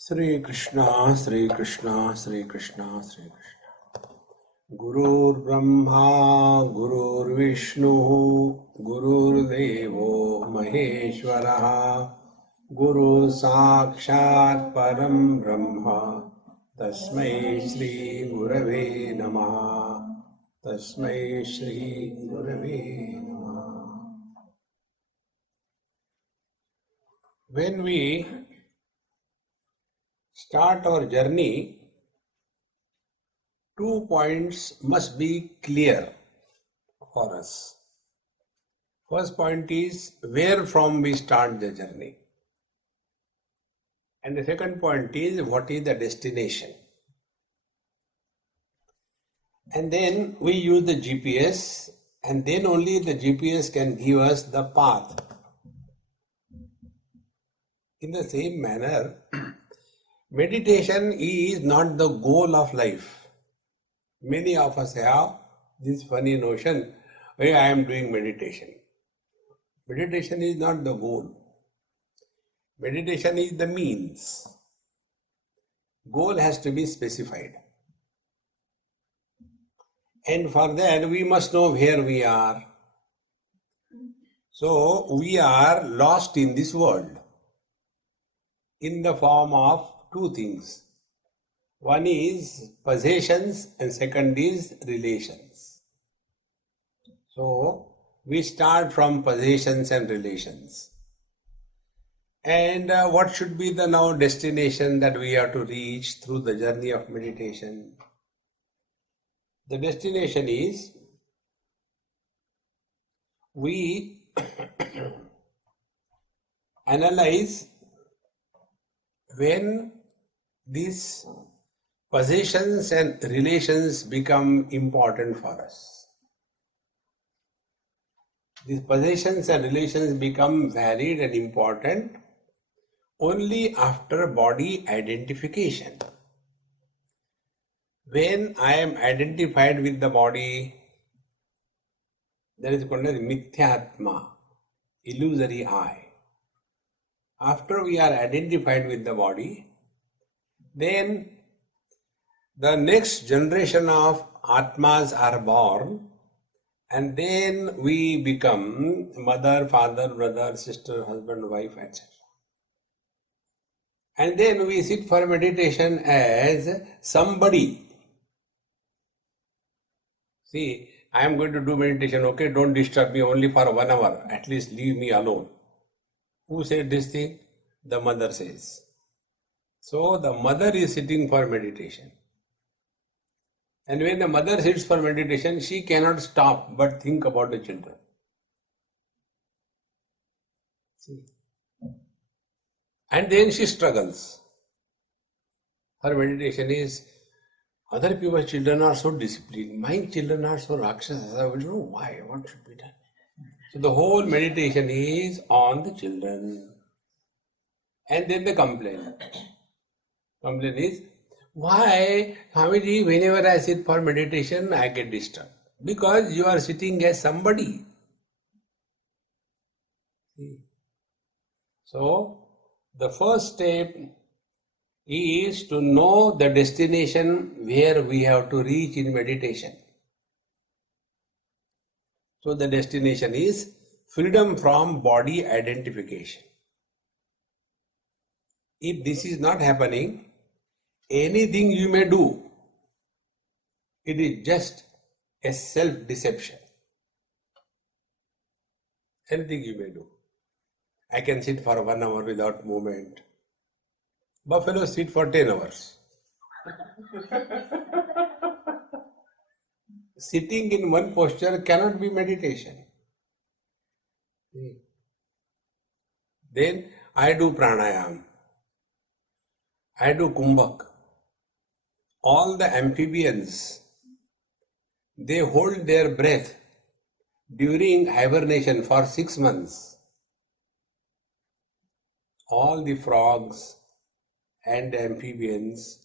Sri Krishna, Sri Krishna, Sri Krishna, Sri Krishna. Gurur Brahma, Gurur Vishnu, Gurur Devo Maheshwaraha, Guru Sakshat Param Brahma, Tasmai Shri Gurave Namaha, Tasmai Shri Gurave Namaha. When we start our journey, 2 points must be clear for us. First point is where from we start the journey. And the second point is what is the destination. And then we use the GPS, and then only the GPS can give us the path. In the same manner, meditation is not the goal of life. Many of us have this funny notion, hey, I am doing meditation. Meditation is not the goal. Meditation is the means. Goal has to be specified. And for that we must know where we are. So we are lost in this world in the form of two things. One is possessions and second is relations. So we start from possessions and relations. And what should be the now destination that we are to reach through the journey of meditation? The destination is we analyze when these possessions and relations become important for us. These possessions and relations become valid and important only after body identification. When I am identified with the body, that is called as mithyatma, illusory I. After we are identified with the body, then the next generation of Atmas are born, and then we become mother, father, brother, sister, husband, wife, etc. And then we sit for meditation as somebody. See, I am going to do meditation, okay, don't disturb me only for 1 hour, at least leave me alone. Who said this thing? The mother says. So the mother is sitting for meditation. And when the mother sits for meditation, she cannot stop but think about the children. See? And then she struggles. Her meditation is, other people's children are so disciplined, my children are so rakshasas, I don't know why, what should be done. So the whole meditation is on the children. And then the complaint. Complaint is, why, Swamiji, whenever I sit for meditation, I get disturbed? Because you are sitting as somebody. See? So, the first step is to know the destination where we have to reach in meditation. So the destination is freedom from body identification. If this is not happening, anything you may do, it is just a self-deception. Anything you may do. I can sit for 1 hour without movement. Buffaloes sit for 10 hours. Sitting in one posture cannot be meditation. Then I do pranayam. I do kumbhak. All the amphibians, they hold their breath during hibernation for 6 months. All the frogs and amphibians,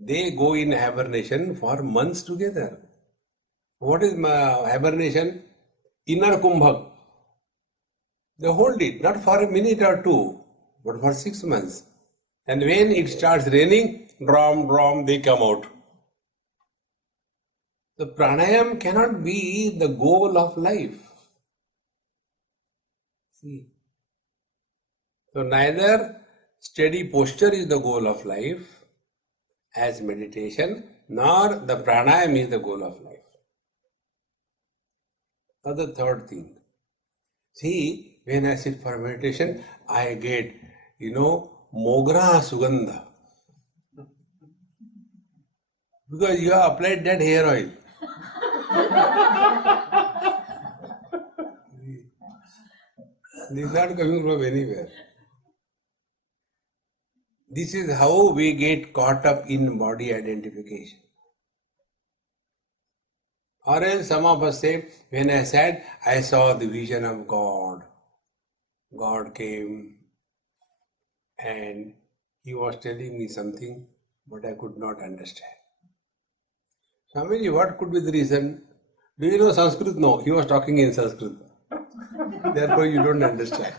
they go in hibernation for months together. What is hibernation? Inner kumbhak. They hold it, not for a minute or two, but for 6 months. And when it starts raining, drum, they come out. The pranayam cannot be the goal of life. See. So neither steady posture is the goal of life as meditation, nor the pranayam is the goal of life. Now the third thing. See, when I sit for meditation, I get, mogra sugandha. Because you have applied that hair oil. This is not coming from anywhere. This is how we get caught up in body identification. Or else some of us say, when I sat, I saw the vision of God. God came and he was telling me something, but I could not understand. Swamiji, what could be the reason? Do you know Sanskrit? No, he was talking in Sanskrit. Therefore, you don't understand.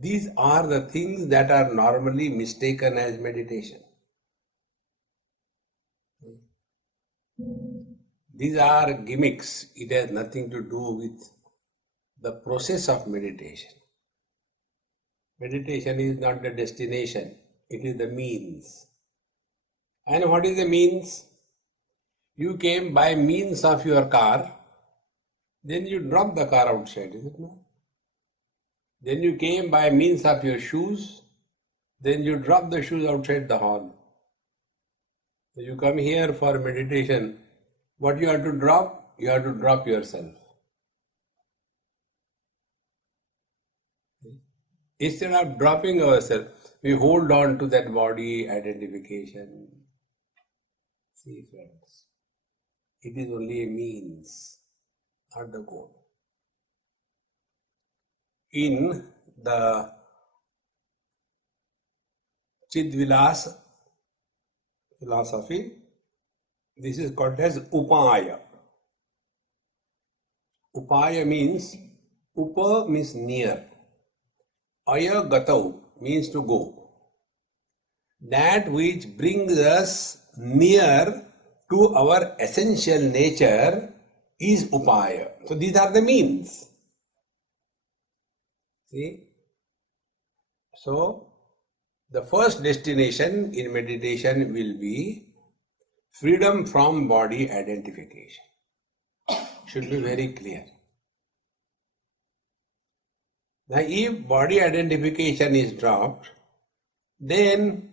These are the things that are normally mistaken as meditation. These are gimmicks. It has nothing to do with the process of meditation. Meditation is not the destination, it is the means. And what is the means? You came by means of your car, then you drop the car outside, is it not? Then you came by means of your shoes, then you drop the shoes outside the hall. So you come here for meditation. What you have to drop? You have to drop yourself. Instead of dropping ourselves, we hold on to that body identification. See, friends, it is only a means, not the goal. In the Chidvilas philosophy, this is called as upaya. Upaya means, upa means near. Aya gatau means to go. That which brings us near to our essential nature is upaya. So these are the means. See? So the first destination in meditation will be freedom from body identification. Should be very clear. Now, if body identification is dropped, then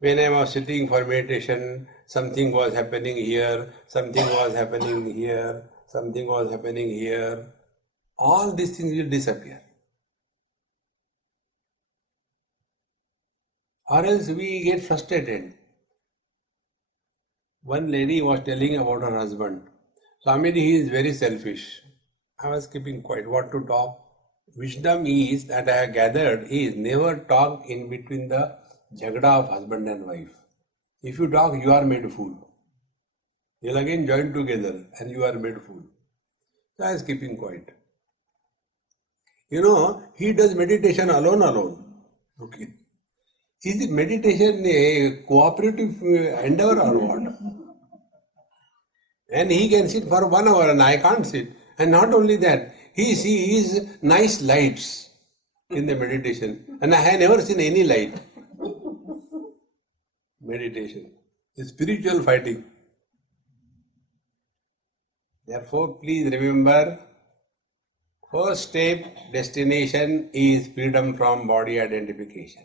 when I was sitting for meditation, something was happening here, something was happening here, something was happening here. All these things will disappear. Or else we get frustrated. One lady was telling about her husband. Swamiji, he is very selfish. I was keeping quiet. What to talk? Wisdom is that I have gathered is never talk in between the jagda of husband and wife. If you talk, you are made fool. You'll again join together and you are made fool. So I was keeping quiet. He does meditation alone. Okay. Is it meditation a cooperative endeavor or what? And he can sit for 1 hour and I can't sit. And not only that, he sees nice lights in the meditation. And I have never seen any light. Meditation is spiritual fighting. Therefore, please remember, first step, destination is freedom from body identification.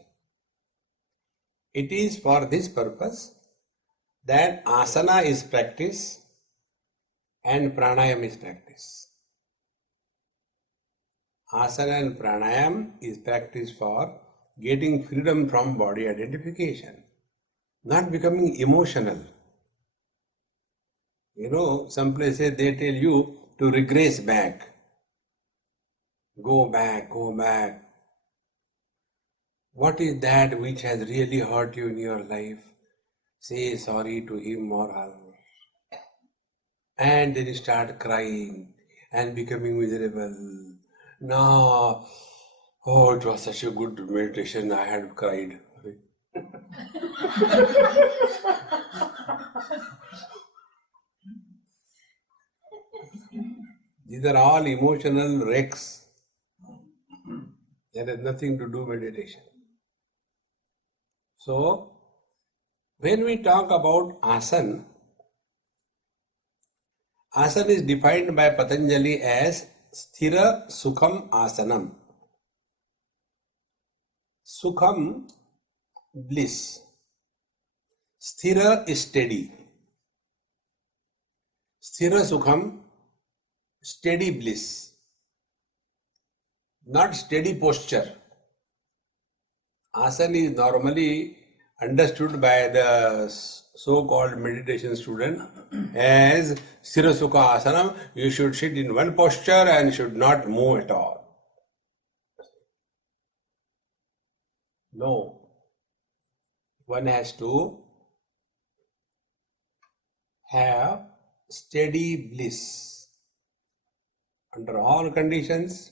It is for this purpose that asana is practice and pranayam is practice. Asana and pranayam is practice for getting freedom from body identification, not becoming emotional. Some places they tell you to regress back. Go back. What is that which has really hurt you in your life? Say sorry to him or her. And then you start crying and becoming miserable. No, Oh, it was such a good meditation. I had cried. These are all emotional wrecks. There has nothing to do meditation. So, when we talk about asana, asana is defined by Patanjali as sthira sukham asanam. Sukham, bliss. Sthira is steady. Sthira sukham, steady bliss. Not steady posture. Asana is normally understood by the so-called meditation student as Sthira Sukha Asana. You should sit in one posture and should not move at all. No. One has to have steady bliss. Under all conditions,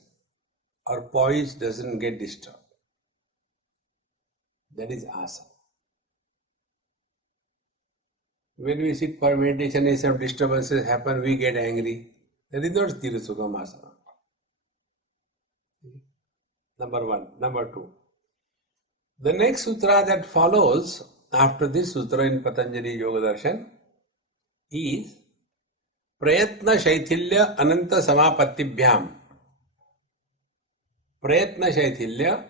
our poise doesn't get disturbed. That is asana. When we sit for meditation and some disturbances happen, we get angry. That is not Sthira Sukham Asana. Number one. Number two. The next sutra that follows after this sutra in Patanjali Yoga Darshan is Prayatna Shaithilya Ananta Samapattibhyam. Prayatna Shaithilya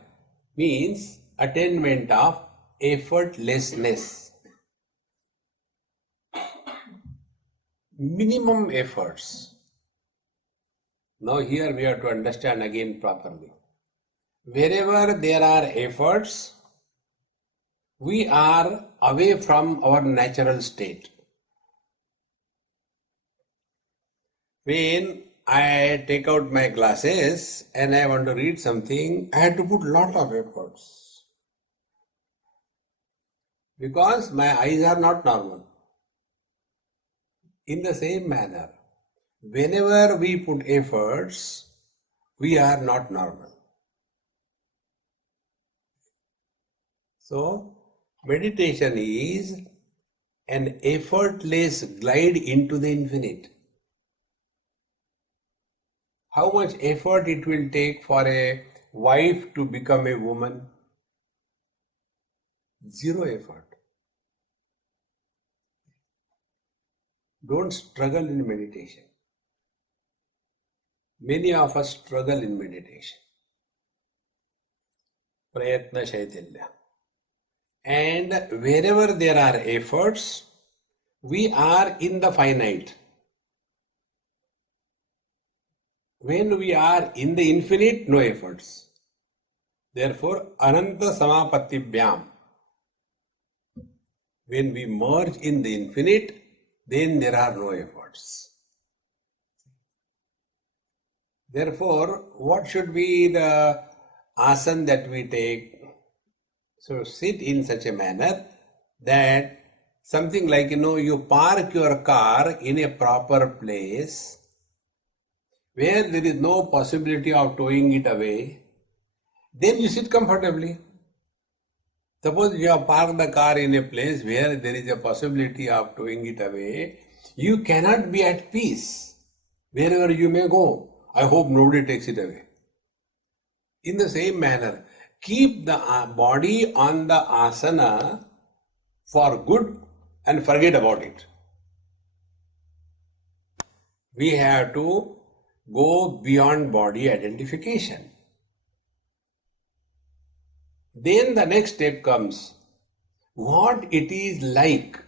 means attainment of effortlessness. Minimum efforts. Now here we have to understand again properly. Wherever there are efforts, we are away from our natural state. When I take out my glasses and I want to read something, I have to put lot of efforts. Because my eyes are not normal. In the same manner, whenever we put efforts, we are not normal. So, meditation is an effortless glide into the infinite. How much effort it will take for a wife to become a woman? Zero effort. Don't struggle in meditation. Many of us struggle in meditation. Prayatna Shaithilya. And wherever there are efforts, we are in the finite. When we are in the infinite, no efforts. Therefore, Ananta Samapattibhyam. When we merge in the infinite, then there are no efforts. Therefore, what should be the asana that we take? So sit in such a manner that something like, you park your car in a proper place where there is no possibility of towing it away, then you sit comfortably. Suppose you have parked the car in a place where there is a possibility of towing it away, you cannot be at peace wherever you may go. I hope nobody takes it away. In the same manner, keep the body on the asana for good and forget about it. We have to go beyond body identification. Then the next step comes, what it is like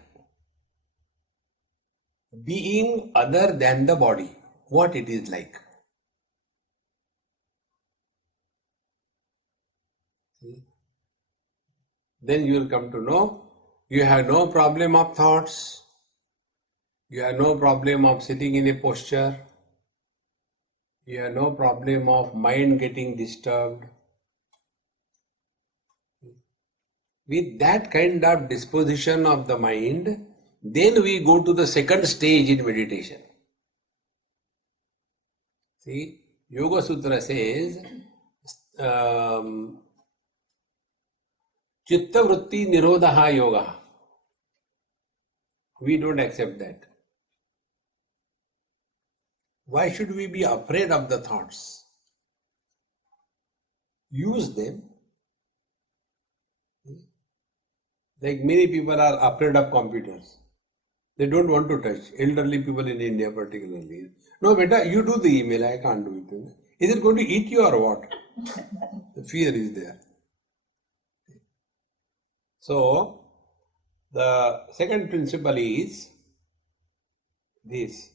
being other than the body. What it is like. Then you will come to know you have no problem of thoughts, you have no problem of sitting in a posture, you have no problem of mind getting disturbed. With that kind of disposition of the mind, then we go to the second stage in meditation. See, Yoga Sutra says, Chitta Vritti Nirodha Yoga. We don't accept that. Why should we be afraid of the thoughts? Use them. Like many people are afraid of computers. They don't want to touch. Elderly people in India particularly. No, beta, you do the email. I can't do it. Is it going to eat you or what? The fear is there. So, the second principle is this.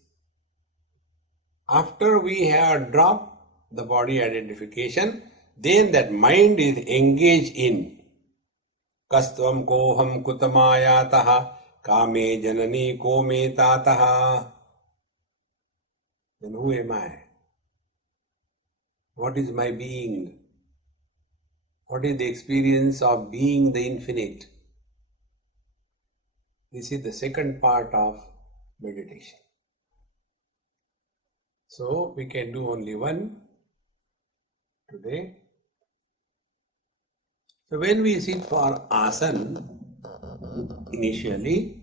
After we have dropped the body identification, then that mind is engaged in Kastvam koham kutamayataha kame janani ko me tataha. Then who am I? What is my being? What is the experience of being the infinite? This is the second part of meditation. So we can do only one today. So when we sit for asana, initially,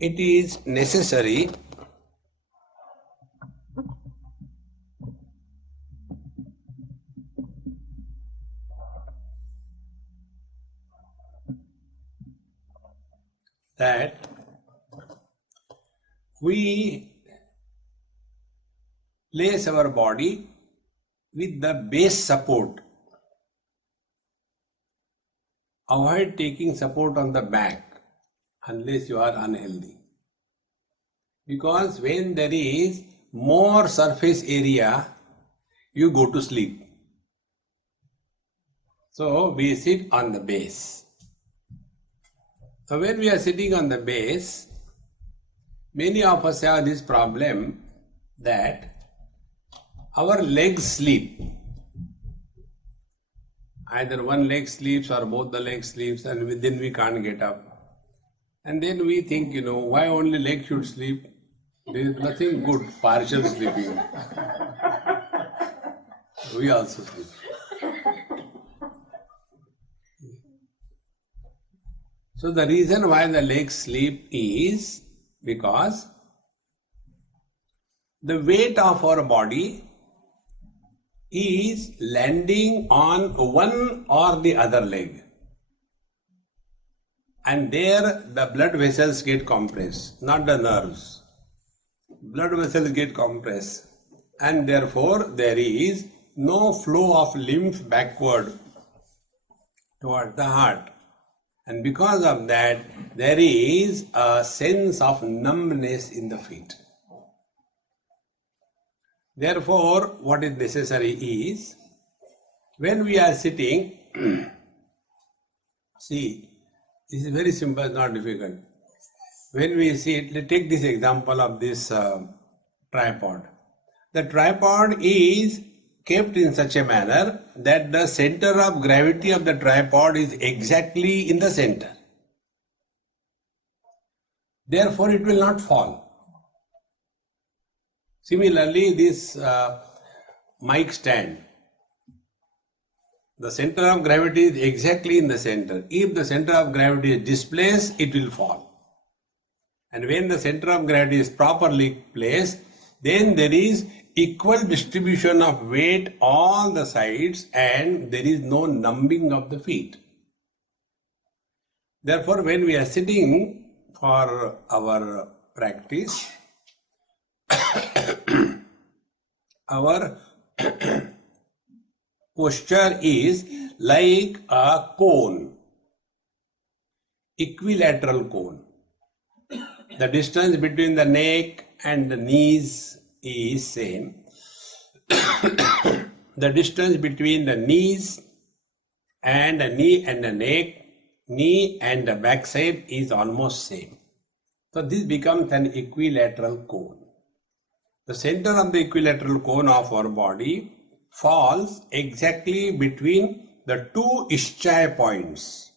it is necessary that we place our body with the base support. Avoid taking support on the back unless you are unhealthy. Because when there is more surface area, you go to sleep. So we sit on the base. So when we are sitting on the base, many of us have this problem that our legs sleep. Either one leg sleeps or both the legs sleeps, and then we can't get up. And then we think, why only leg should sleep? There is nothing good, partial sleeping. We also sleep. So the reason why the legs sleep is because the weight of our body is landing on one or the other leg, and there the blood vessels get compressed, not the nerves. Blood vessels get compressed, and therefore there is no flow of lymph backward toward the heart, and because of that there is a sense of numbness in the feet. Therefore, what is necessary is, when we are sitting, see, this is very simple, not difficult. When we sit, let's take this example of this tripod. The tripod is kept in such a manner that the center of gravity of the tripod is exactly in the center. Therefore, it will not fall. Similarly, this mic stand, the center of gravity is exactly in the center. If the center of gravity is displaced, it will fall. And when the center of gravity is properly placed, then there is equal distribution of weight on the sides and there is no numbing of the feet. Therefore, when we are sitting for our practice, our posture is like a cone, equilateral cone. The distance between the neck and the knees is same. The distance between the knees and the knee and the neck, knee and the backside is almost same. So this becomes an equilateral cone. The center of the equilateral cone of our body falls exactly between the two ischia points.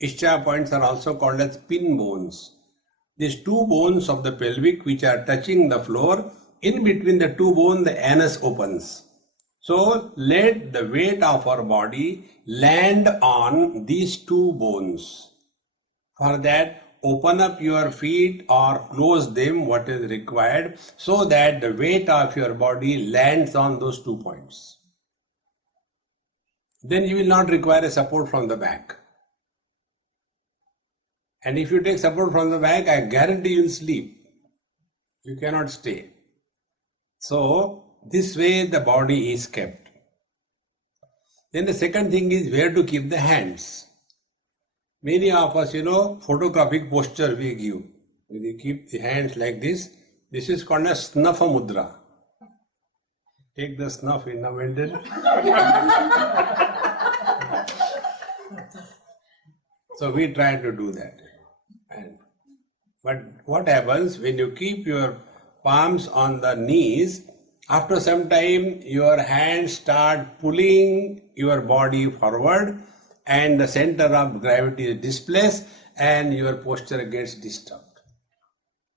Ischia points are also called as pin bones. These two bones of the pelvic which are touching the floor, in between the two bones the anus opens. So let the weight of our body land on these two bones. For that, open up your feet or close them, what is required, so that the weight of your body lands on those 2 points. Then you will not require a support from the back. And if you take support from the back, I guarantee you will sleep. You cannot stay. So this way the body is kept. Then the second thing is where to keep the hands. Many of us, photographic posture we give. We keep the hands like this. This is called a snuff mudra. Take the snuff in the middle. So we try to do that. But what happens when you keep your palms on the knees, after some time your hands start pulling your body forward and the center of gravity is displaced and your posture gets disturbed.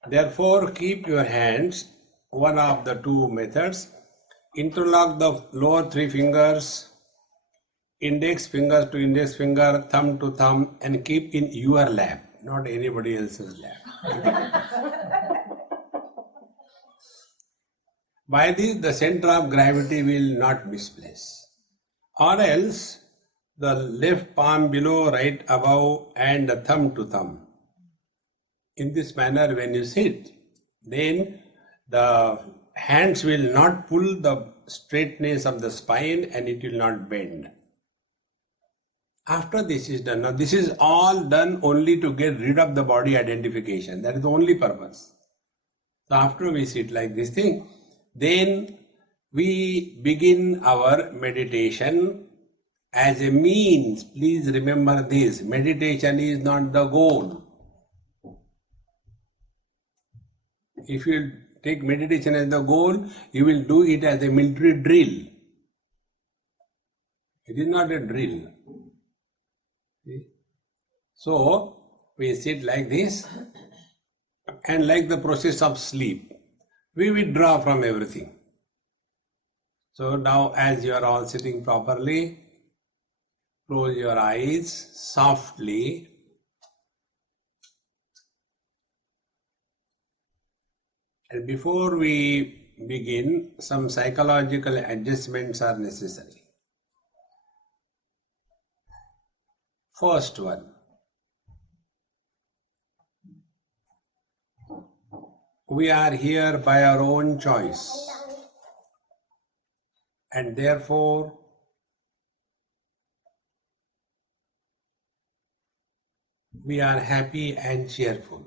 Therefore, keep your hands, one of the two methods, interlock the lower 3 fingers, index finger to index finger, thumb to thumb, and keep in your lap, not anybody else's lap. By this, the center of gravity will not misplace. Or else, the left palm below, right above, and the thumb to thumb. In this manner, when you sit, then the hands will not pull the straightness of the spine and it will not bend. After this is done, now this is all done only to get rid of the body identification. That is the only purpose. So after we sit like this thing, then we begin our meditation as a means. Please remember this, meditation is not the goal. If you take meditation as the goal, you will do it as a military drill. It is not a drill. See? So we sit like this, and like the process of sleep, we withdraw from everything. So now as you are all sitting properly, close your eyes softly. And before we begin, some psychological adjustments are necessary. First one, we are here by our own choice, and therefore we are happy and cheerful.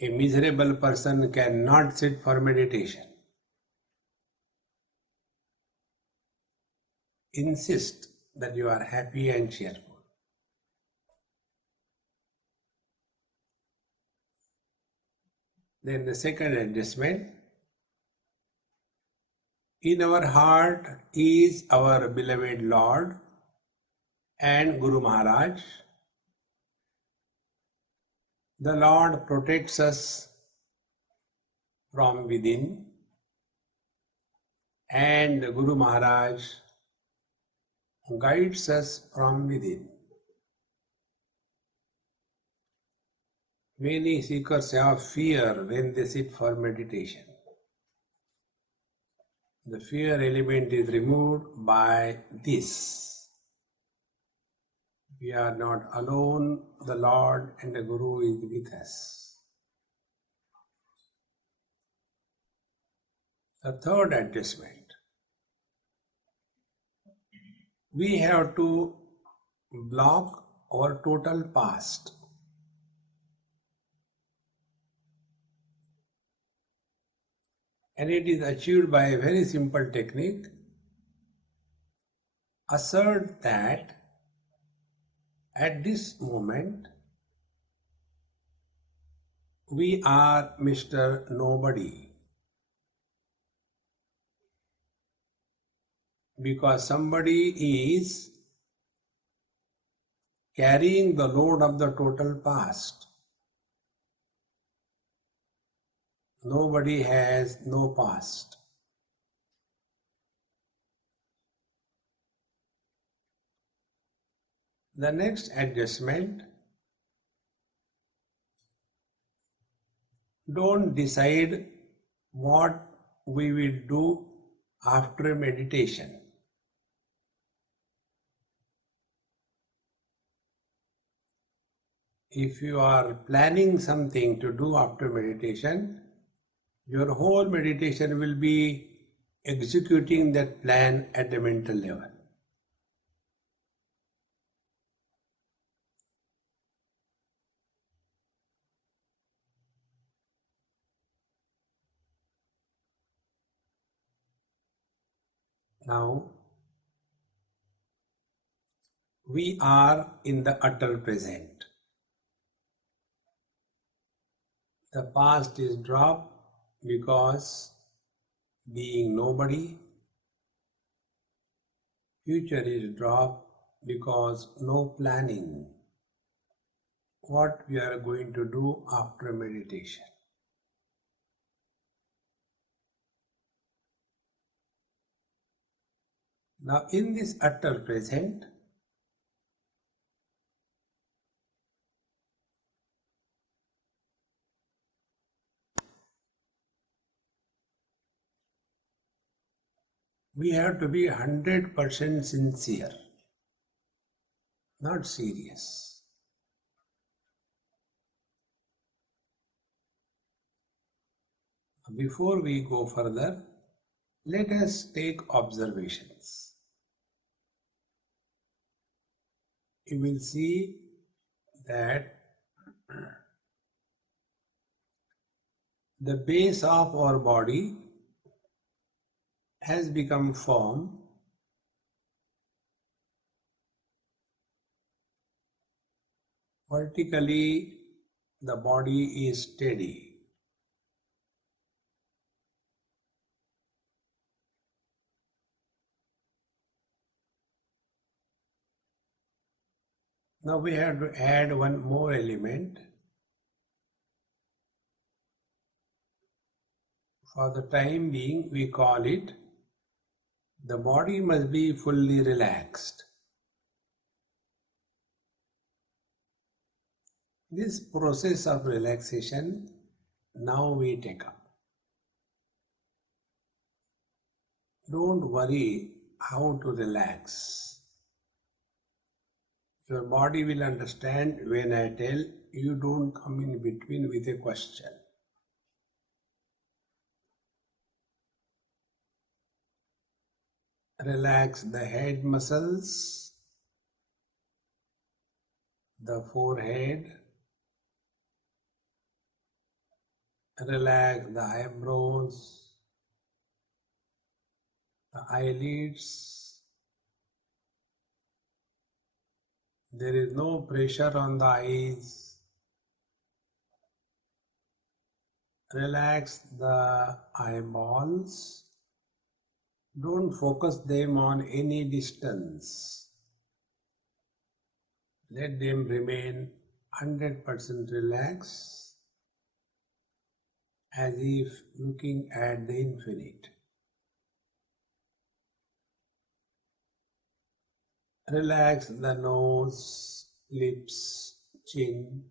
A miserable person cannot sit for meditation. Insist that you are happy and cheerful. Then the second adjustment, in our heart is our beloved Lord and Guru Maharaj. The Lord protects us from within, and Guru Maharaj guides us from within. Many seekers have fear when they sit for meditation. The fear element is removed by this. We are not alone, the Lord and the Guru is with us. The third adjustment, we have to block our total past. And it is achieved by a very simple technique. Assert that at this moment we are Mr. Nobody, because somebody is carrying the load of the total past. Nobody has no past. The next adjustment, don't decide what we will do after meditation. If you are planning something to do after meditation, your whole meditation will be executing that plan at the mental level. Now, we are in the utter present. The past is dropped because being nobody. Future is dropped because no planning. What we are going to do after meditation. Now, in this utter present, we have to be 100% sincere, not serious. Before we go further, let us take observations. You will see that the base of our body has become firm. Vertically, the body is steady. Now we have to add one more element. For the time being, we call it the body must be fully relaxed. This process of relaxation now we take up. Don't worry how to relax. Your body will understand when I tell you. Don't come in between with a question. Relax the head muscles, the forehead. Relax the eyebrows, the eyelids. There is no pressure on the eyes. Relax the eyeballs. Don't focus them on any distance. Let them remain 100% relaxed, as if looking at the infinite. Relax the nose, lips, chin,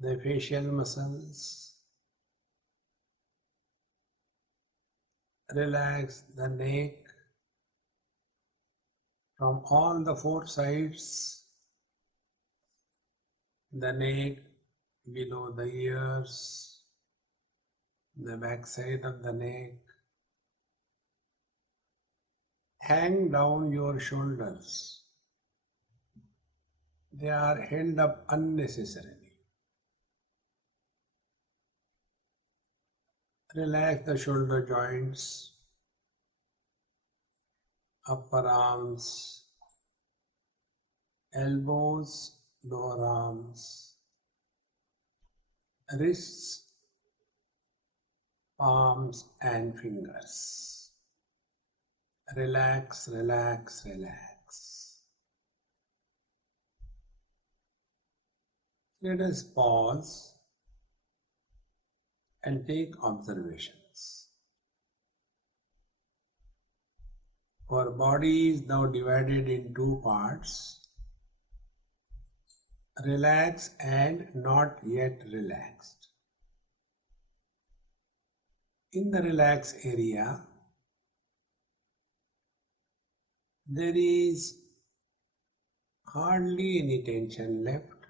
the facial muscles. Relax the neck from all the four sides, the neck, below the ears, the back side of the neck. Hang down your shoulders. They are held up unnecessarily. Relax the shoulder joints, upper arms, elbows, lower arms, wrists, palms and fingers. Relax, relax, relax. Let us pause and take observations. Our body is now divided in two parts, relaxed and not yet relaxed. In the relaxed area, there is hardly any tension left.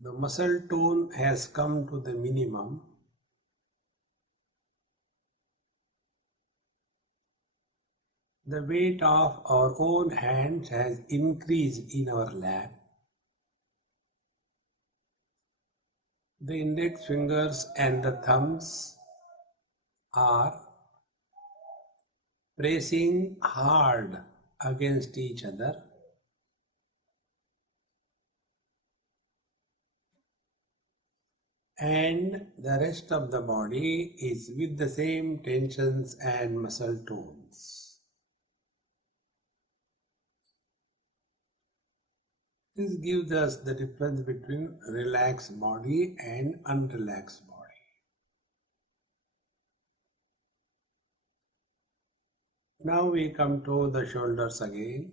The muscle tone has come to the minimum. The weight of our own hands has increased in our lap. The index fingers and the thumbs are pressing hard against each other. And the rest of the body is with the same tensions and muscle tones. This gives us the difference between relaxed body and unrelaxed body. Now we come to the shoulders again.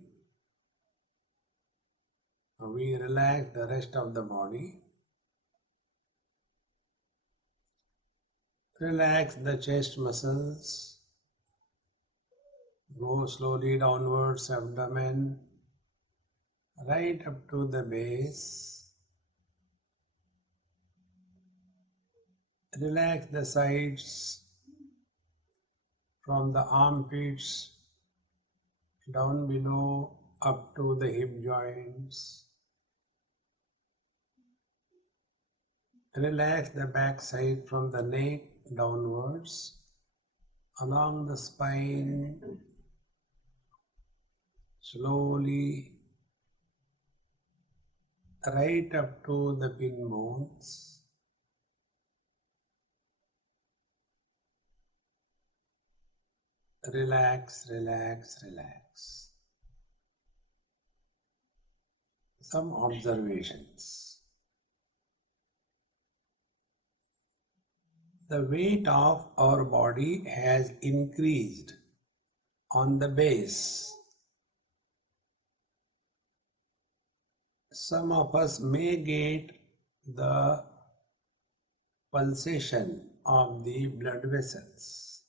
We relax the rest of the body. Relax the chest muscles. Go slowly downwards, abdomen, right up to the base. Relax the sides from the armpits down below up to the hip joints. Relax the back side from the neck downwards along the spine. Slowly right up to the pin bones. Relax, relax, relax. Some observations. The weight of our body has increased on the base. Some of us may get the pulsation of the blood vessels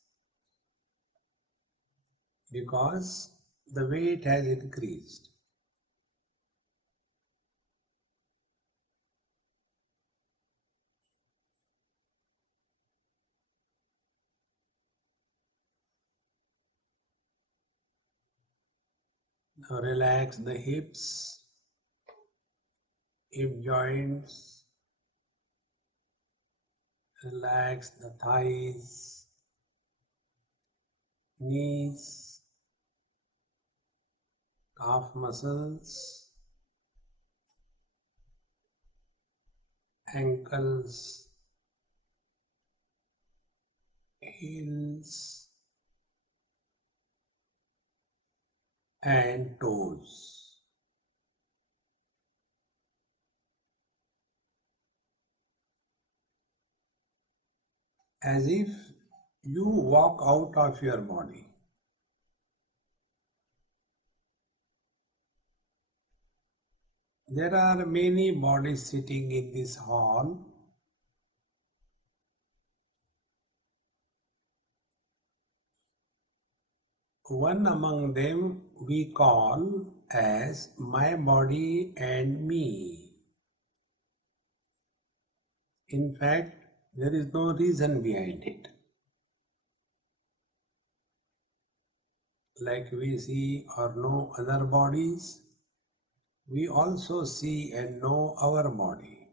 because the weight has increased. Now relax the hips, hip joints, relax the thighs, knees, calf muscles, ankles, heels, and toes. As if you walk out of your body. There are many bodies sitting in this hall. One among them we call as my body and me. In fact, there is no reason behind it. Like we see or know other bodies, we also see and know our body.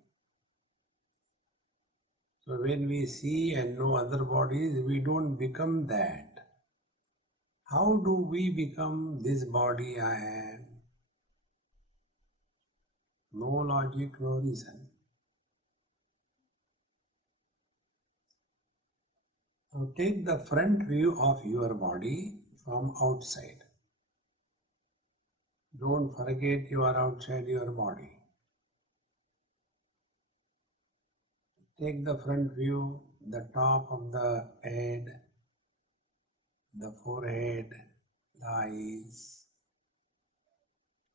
So when we see and know other bodies, we don't become that. How do we become this body I am? No logic, no reason. Now take the front view of your body from outside. Don't forget you are outside your body. Take the front view, the top of the head, the forehead, the eyes.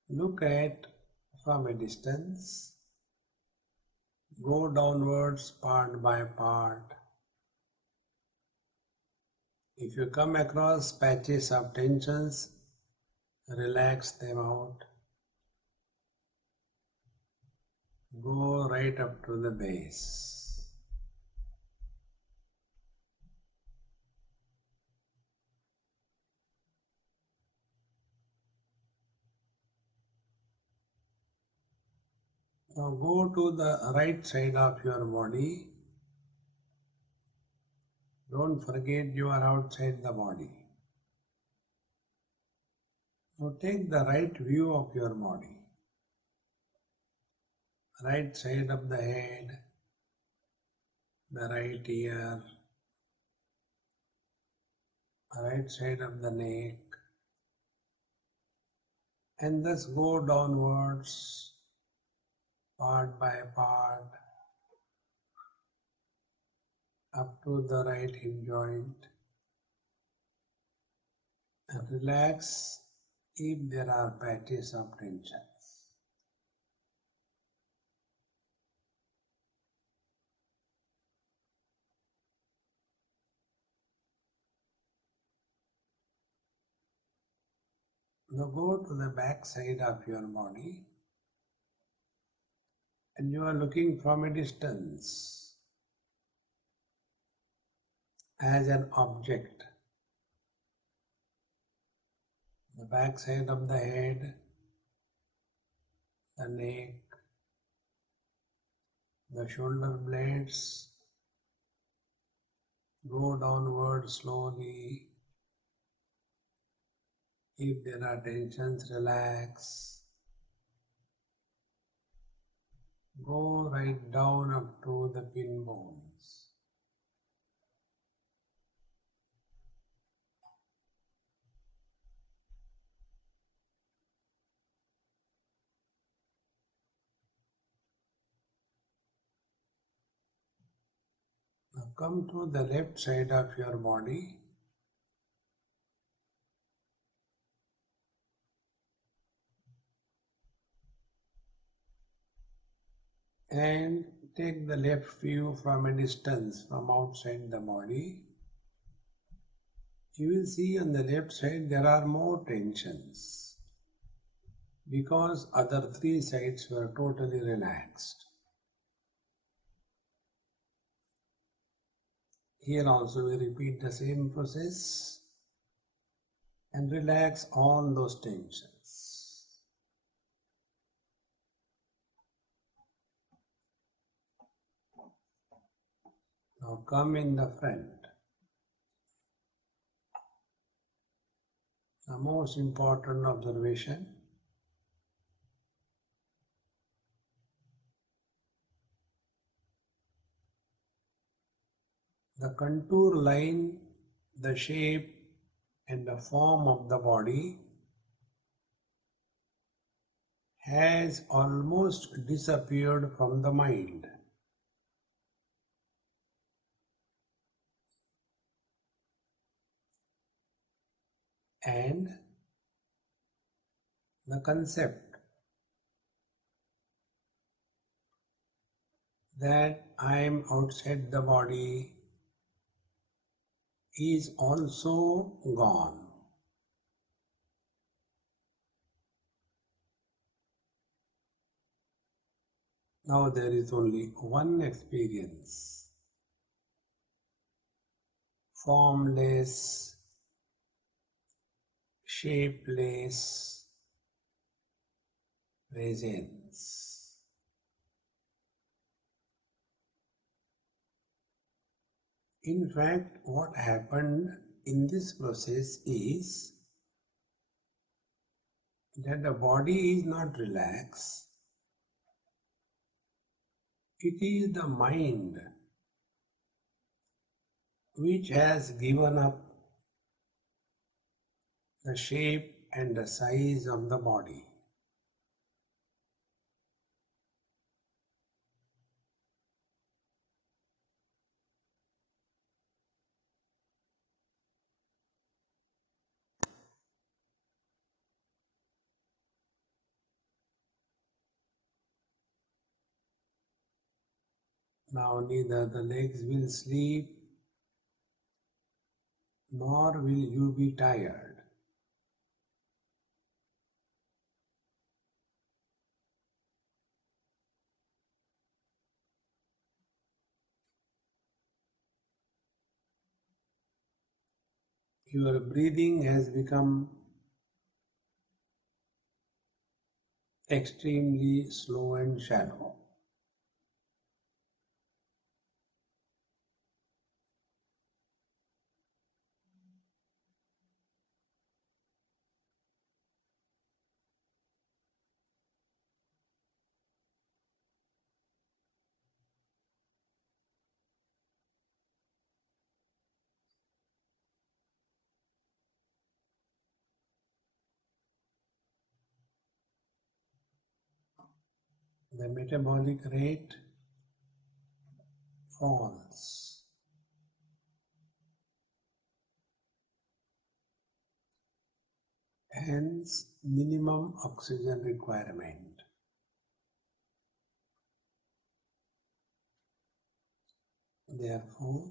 Look at from a distance. Go downwards part by part. If you come across patches of tensions, relax them out. Go right up to the base. Now go to the right side of your body. Don't forget you are outside the body. Now take the right view of your body. Right side of the head, the right ear, right side of the neck, and thus go downwards part by part up to the right hip joint, and relax if there are patches of tensions. Now go to the back side of your body, and you are looking from a distance as an object. The back side of the head, the neck, the shoulder blades. Go downward slowly. If there are tensions, relax. Go right down up to the pin bones. Now come to the left side of your body. And take the left view from a distance from outside the body. You will see on the left side there are more tensions because other three sides were totally relaxed. Here also we repeat the same process and relax all those tensions. Now come in the front. The most important observation. The contour line, the shape and the form of the body has almost disappeared from the mind. And the concept that I am outside the body is also gone. Now there is only one experience, formless, shapeless presence. In fact, what happened in this process is that the body is not relaxed. It is the mind which has given up the shape and the size of the body. Now neither the legs will sleep nor will you be tired. Your breathing has become extremely slow and shallow. The metabolic rate falls. Hence, minimum oxygen requirement. Therefore,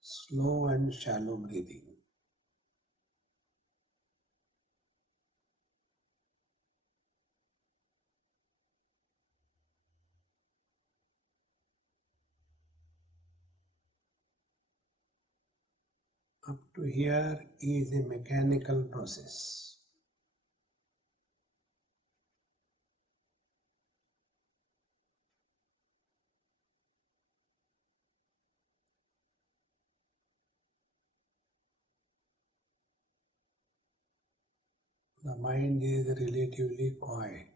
slow and shallow breathing. Up to here is a mechanical process. The mind is relatively quiet.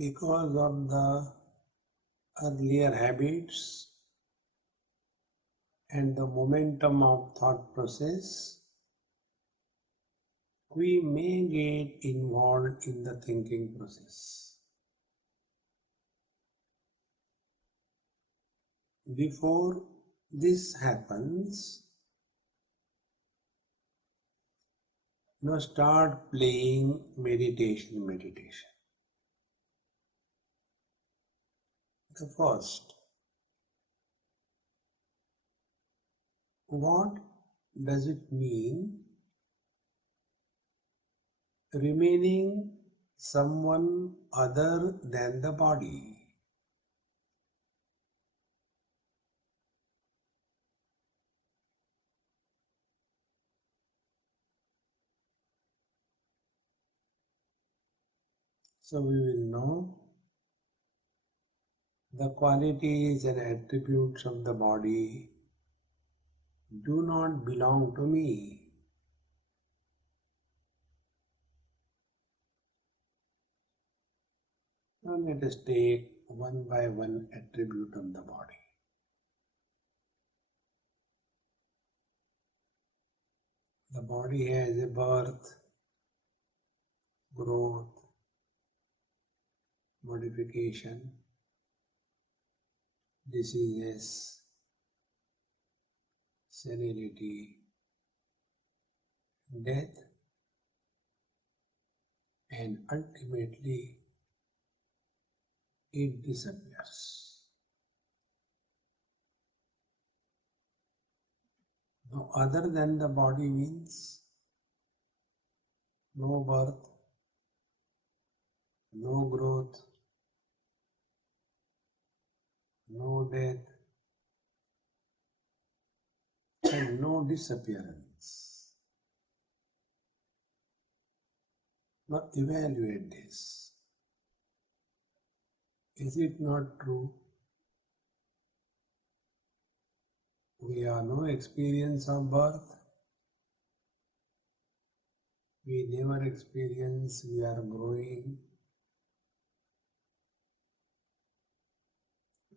Because of the earlier habits and the momentum of thought process, we may get involved in the thinking process. Before this happens, now start playing meditation. The first, what does it mean remaining someone other than the body? So we will know the qualities and attributes of the body do not belong to me. Now let us take one by one attribute of the body. The body has a birth, growth, modification, diseases, senility, death, and ultimately it disappears. Now, other than the body means no birth, no growth, no death, and no disappearance. Now evaluate this. Is it not true? We have no experience of birth. We never experience we are growing.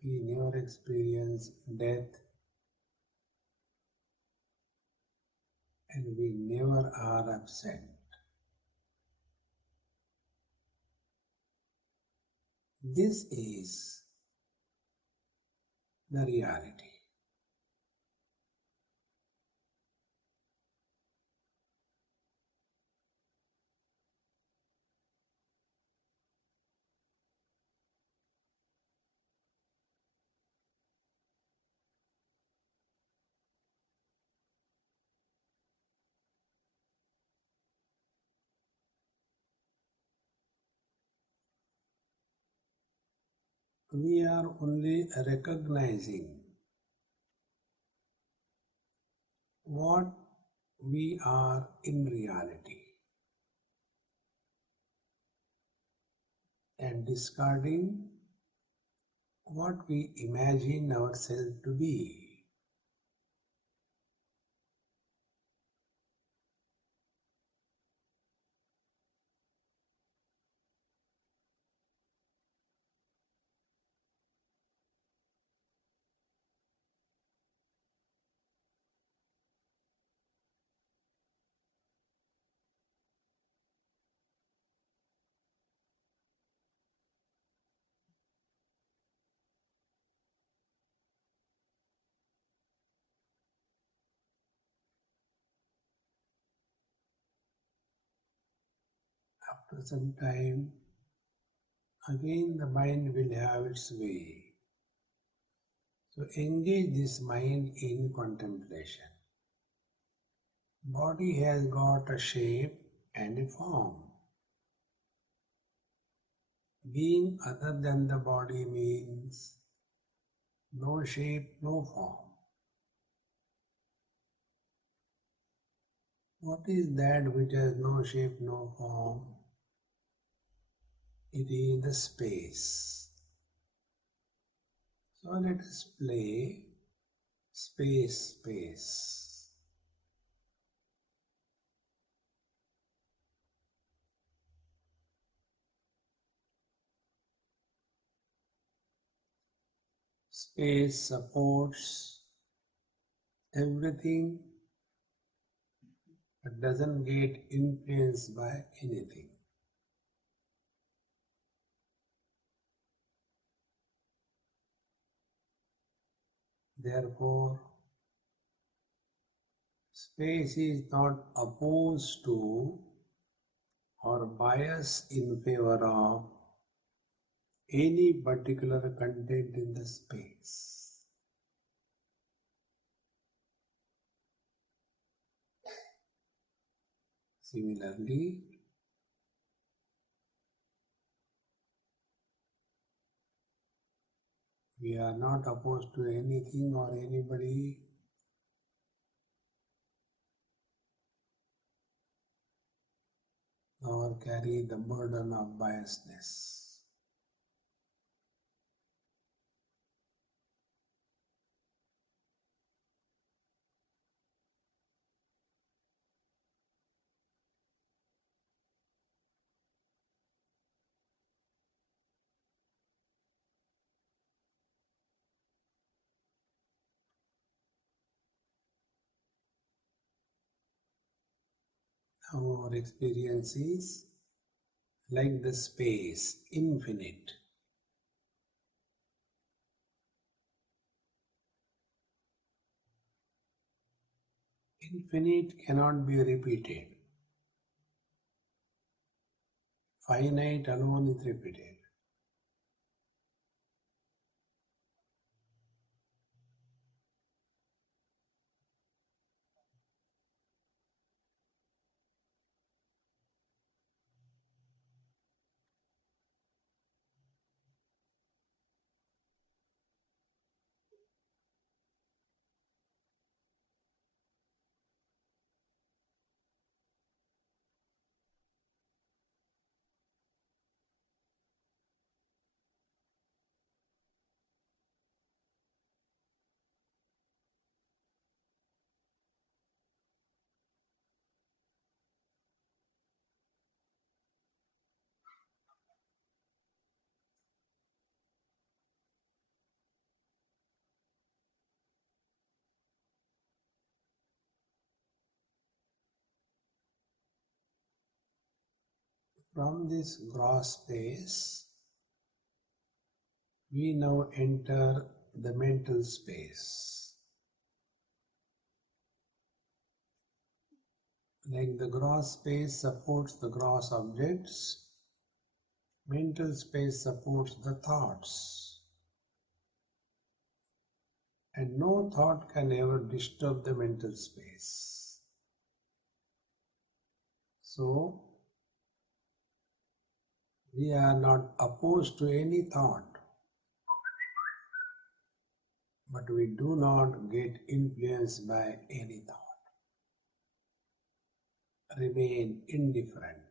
We never experience death. And we never are absent. This is the reality. We are only recognizing what we are in reality and discarding what we imagine ourselves to be. After some time, again the mind will have its way. So engage this mind in contemplation. Body has got a shape and a form. Being other than the body means no shape, no form. What is that which has no shape, no form? It is the space. So let us play space, space. Space supports everything but doesn't get influenced by anything. Therefore, space is not opposed to or biased in favor of any particular content in the space. Similarly, we are not opposed to anything or anybody, nor carry the burden of biasness. Our experience is like the space, infinite. Infinite cannot be repeated. Finite alone is repeated. From this gross space, we now enter the mental space. Like the gross space supports the gross objects, mental space supports the thoughts. And no thought can ever disturb the mental space. So, we are not opposed to any thought, but we do not get influenced by any thought. Remain indifferent.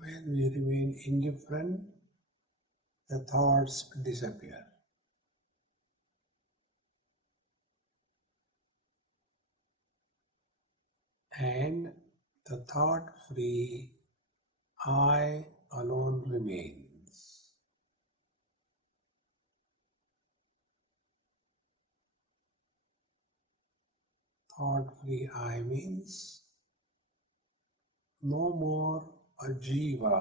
When we remain indifferent, the thoughts disappear. And the thought-free I alone remains. Thought-free I means no more a jiva